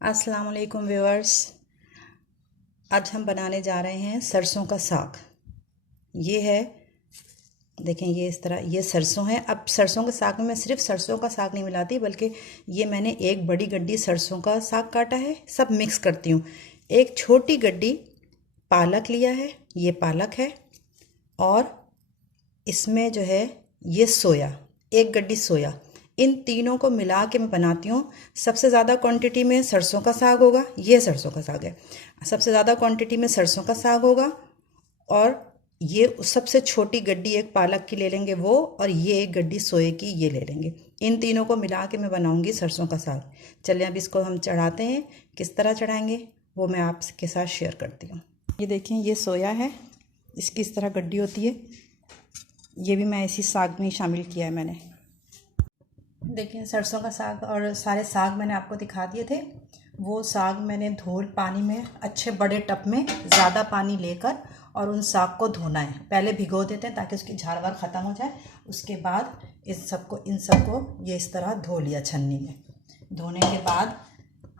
अस्सलाम वालेकुम व्यूअर्स। आज हम बनाने जा रहे हैं सरसों का साग। ये है, देखें, ये इस तरह ये सरसों है। अब सरसों के साग में मैं सिर्फ सरसों का साग नहीं मिलाती, बल्कि ये मैंने एक बड़ी गड्डी सरसों का साग काटा है, सब मिक्स करती हूँ। एक छोटी गड्डी पालक लिया है, ये पालक है। और इसमें जो है ये सोया, एक गड्डी सोया। इन तीनों को मिला के मैं बनाती हूँ। सबसे ज़्यादा क्वांटिटी में सरसों का साग होगा, ये सरसों का साग है। सबसे ज़्यादा क्वांटिटी में सरसों का साग होगा। और ये सबसे छोटी गड्डी एक पालक की ले लेंगे वो, और ये एक गड्डी सोए की ये ले लेंगे। इन तीनों को मिला के मैं बनाऊँगी सरसों का साग। चलिए अब इसको हम चढ़ाते हैं। किस तरह चढ़ाएँगे वो मैं आपके साथ शेयर करती हूँ। ये देखें, ये सोया है, इसकी इस तरह गड्डी होती है। ये भी मैं इसी साग में ही शामिल किया है मैंने। देखिए, सरसों का साग और सारे साग मैंने आपको दिखा दिए थे। वो साग मैंने धो पानी में, अच्छे बड़े टब में ज़्यादा पानी लेकर, और उन साग को धोना है। पहले भिगो देते हैं ताकि उसकी झाड़ वार ख़त्म हो जाए। उसके बाद इन सबको ये इस तरह धो लिया छन्नी में। धोने के बाद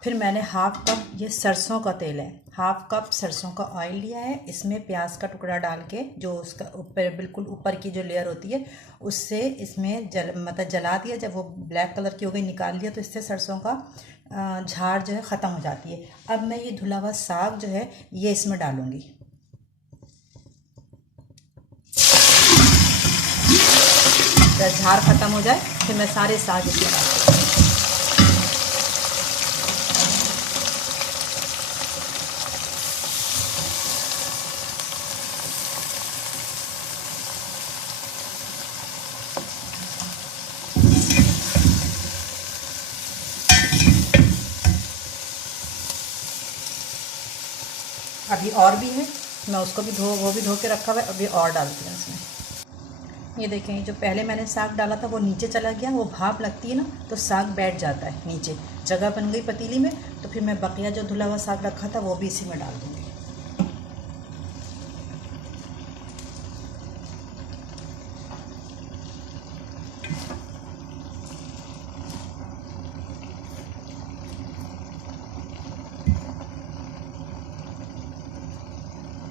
फिर मैंने हाफ़ कप, ये सरसों का तेल है, हाफ़ कप सरसों का ऑयल लिया है। इसमें प्याज का टुकड़ा डाल के, जो उसका ऊपर बिल्कुल ऊपर की जो लेयर होती है उससे इसमें जला दिया। जब वो ब्लैक कलर की हो गई, निकाल लिया, तो इससे सरसों का झाड़ जो है ख़त्म हो जाती है। अब मैं ये धुला हुआ साग जो है ये इसमें डालूँगी। जब झाड़ ख़त्म हो जाए फिर मैं सारे साग इसमें डालूँगी। अभी और भी है, मैं उसको भी वो भी धो के रखा हुआ है, अभी और डालती हूँ इसमें। ये देखें, जो पहले मैंने साग डाला था वो नीचे चला गया। वो भाप लगती है ना, तो साग बैठ जाता है नीचे, जगह बन गई पतीली में। तो फिर मैं बकिया जो धुला हुआ साग रखा था वो भी इसी में डाल दूँगी।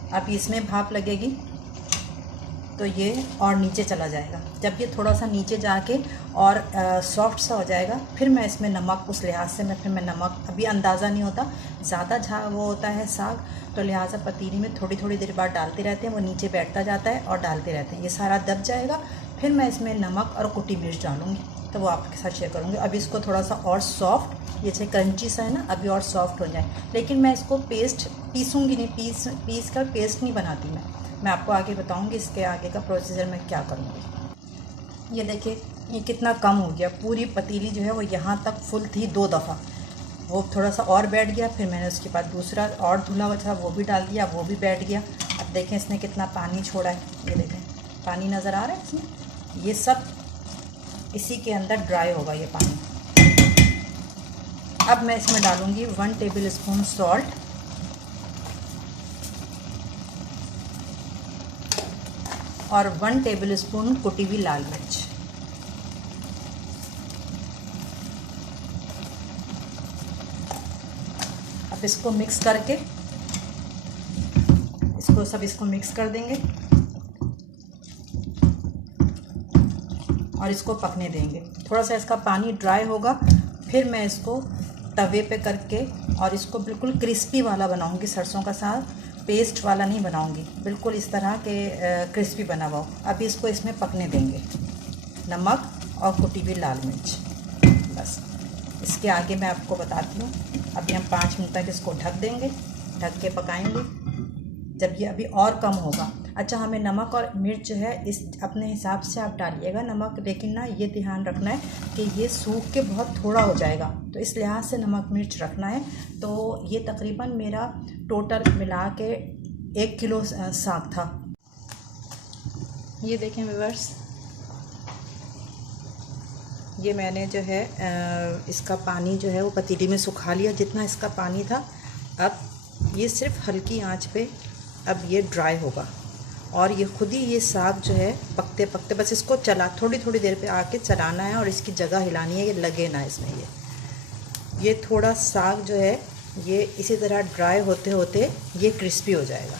अब इसमें भाप लगेगी तो ये और नीचे चला जाएगा। जब ये थोड़ा सा नीचे जाके और सॉफ्ट सा हो जाएगा, फिर मैं इसमें नमक, उस लिहाज से फिर मैं नमक, अभी अंदाज़ा नहीं होता, ज़्यादा वो होता है साग, तो लिहाजा पतीली में थोड़ी थोड़ी देर बाद डालते रहते हैं। वो नीचे बैठता जाता है और डालते रहते हैं, ये सारा दब जाएगा। फिर मैं इसमें नमक और कुटी मिर्च डालूँगी, तो वो आपके साथ शेयर करूँगी। अब इसको थोड़ा सा और सॉफ्ट, ये चाहे क्रंची सा है ना, अभी और सॉफ्ट हो जाए। लेकिन मैं इसको पेस्ट पीसूँगी नहीं, पीस कर पेस्ट नहीं बनाती मैं आपको आगे बताऊंगी इसके आगे का प्रोसीजर मैं क्या करूँगी। ये देखिए, ये कितना कम हो गया। पूरी पतीली जो है वो यहाँ तक फुल थी 2 दफ़ा, वो थोड़ा सा और बैठ गया। फिर मैंने उसके बाद दूसरा और धुला हुआ था वो भी डाल दिया, वो भी बैठ गया। अब देखें इसने कितना पानी छोड़ा है, ये देखें पानी नज़र आ रहा है इसमें। ये सब इसी के अंदर ड्राई होगा ये पानी। अब मैं इसमें डालूँगी 1 टेबल स्पून सॉल्ट, और 1 टेबल स्पून कुटी हुई लाल मिर्च। अब इसको मिक्स करके इसको मिक्स कर देंगे और इसको पकने देंगे। थोड़ा सा इसका पानी ड्राई होगा, फिर मैं इसको तवे पे करके और इसको बिल्कुल क्रिस्पी वाला बनाऊंगी। सरसों का साग पेस्ट वाला नहीं बनाऊंगी, बिल्कुल इस तरह के क्रिस्पी बना हुआ हो। अभी इसको इसमें पकने देंगे, नमक और कुटी हुई लाल मिर्च। बस इसके आगे मैं आपको बताती हूँ। अभी हम 5 मिनट तक इसको ढक देंगे, ढक के पकाएंगे जब ये अभी और कम होगा। अच्छा, हमें नमक और मिर्च जो है इस अपने हिसाब से आप डालिएगा नमक, लेकिन ना ये ध्यान रखना है कि ये सूख के बहुत थोड़ा हो जाएगा, तो इस लिहाज से नमक मिर्च रखना है। तो ये तकरीबन मेरा टोटल मिला के 1 किलो साग था। ये देखें व्यूअर्स, ये मैंने जो है इसका पानी जो है वो पतीली में सुखा लिया, जितना इसका पानी था। अब ये सिर्फ हल्की आंच पे अब ये ड्राई होगा, और ये खुद ही ये साग जो है पकते पकते, बस इसको थोड़ी थोड़ी देर पे आके चलाना है और इसकी जगह हिलानी है, ये लगे ना इसमें। ये थोड़ा साग जो है ये इसी तरह ड्राई होते होते ये क्रिस्पी हो जाएगा।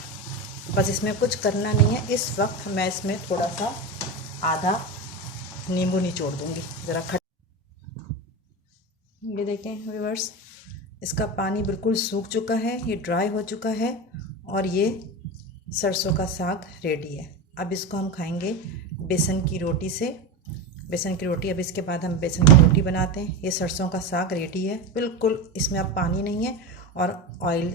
बस इसमें कुछ करना नहीं है। इस वक्त मैं इसमें थोड़ा सा आधा नींबू निचोड़ दूँगी ज़रा ये देखें व्यूअर्स, इसका पानी बिल्कुल सूख चुका है, ये ड्राई हो चुका है और ये सरसों का साग रेडी है। अब इसको हम खाएंगे बेसन की रोटी से। बेसन की रोटी, अब इसके बाद हम बेसन की रोटी बनाते हैं। ये सरसों का साग रेडी है, बिल्कुल इसमें अब पानी नहीं है और ऑयल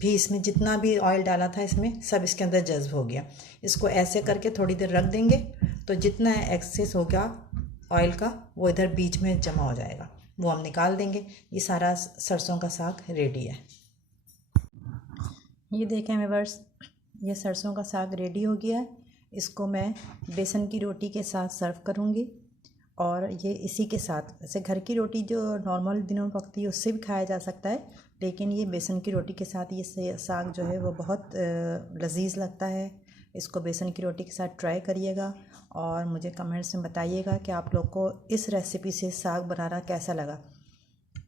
भी इसमें जितना भी ऑयल डाला था इसमें सब इसके अंदर जज्ब हो गया। इसको ऐसे करके थोड़ी देर रख देंगे तो जितना एक्सेस हो गया ऑयल का वो इधर बीच में जमा हो जाएगा, वो हम निकाल देंगे। ये सारा सरसों का साग रेडी है। ये देखें व्यूअर्स, ये सरसों का साग रेडी हो गया है। इसको मैं बेसन की रोटी के साथ सर्व करूँगी और ये इसी के साथ, वैसे घर की रोटी जो नॉर्मल दिनों में पकती है उससे भी खाया जा सकता है, लेकिन ये बेसन की रोटी के साथ ये साग जो है वो बहुत लजीज लगता है। इसको बेसन की रोटी के साथ ट्राई करिएगा और मुझे कमेंट्स में बताइएगा कि आप लोग को इस रेसिपी से साग बनाना कैसा लगा।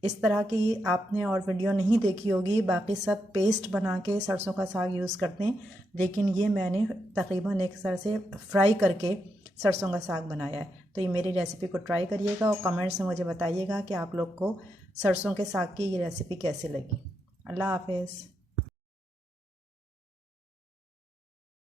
इस तरह की आपने और वीडियो नहीं देखी होगी, बाकी सब पेस्ट बना के सरसों का साग यूज़ करते हैं, लेकिन ये मैंने तकरीबन एक तरह से फ्राई करके सरसों का साग बनाया है। तो ये मेरी रेसिपी को ट्राई करिएगा और कमेंट्स में मुझे बताइएगा कि आप लोग को सरसों के साग की ये रेसिपी कैसी लगी। अल्लाह हाफिज़।